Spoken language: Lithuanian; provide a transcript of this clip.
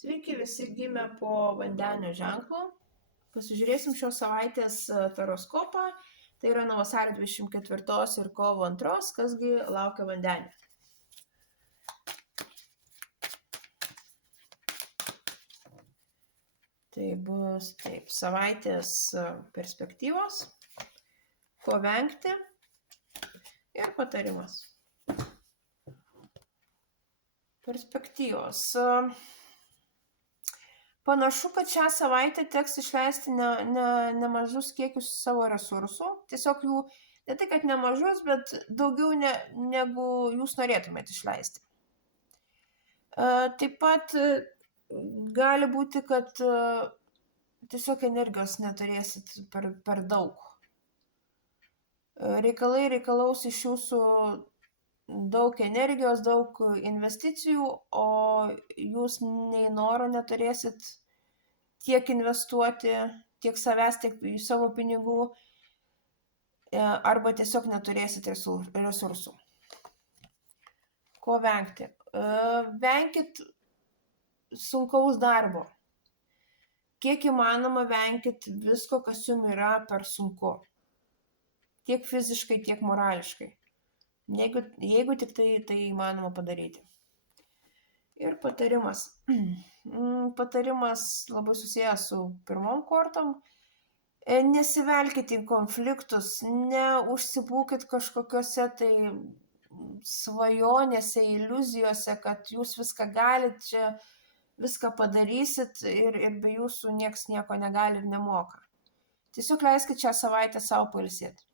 Sveiki, visi gimę po vandenio ženklu. Pasižiūrėsim šios savaitės taroskopą. Tai yra nuo vasario 24 ir kovo 2, kasgi laukia vandenio. Tai bus taip, savaitės perspektyvos, ko vengti ir patarimas. Perspektyvos. Panašu, kad šią savaitę teks išleisti nemažus kiekius savo resursų. Tiesiog jų ne tai, kad nemažus, bet daugiau negu jūs norėtumėte išleisti. Taip pat gali būti, kad tiesiog energijos neturėsit per daug. Reikalai reikalaus iš jūsų daug energijos, daug investicijų, o jūs nei noro neturėsit tiek investuoti, tiek savęs, tiek savo pinigų, arba tiesiog neturėsit resursų. Ko vengti? Venkit sunkaus darbo. Kiek įmanoma venkit visko, kas jums yra per sunku. Tiek fiziškai, tiek morališkai. Jeigu tik tai įmanoma padaryti. Ir patarimas. Patarimas labai susijęs su pirmom kortom. Nesivelkit į konfliktus, neužsibūkit kažkokiuose tai svajonėse, iliuzijose, kad jūs viską galit, čia viską padarysit ir be jūsų nieks nieko negali ir nemoka. Tiesiog leiskit šią savaitę savo pailsėti.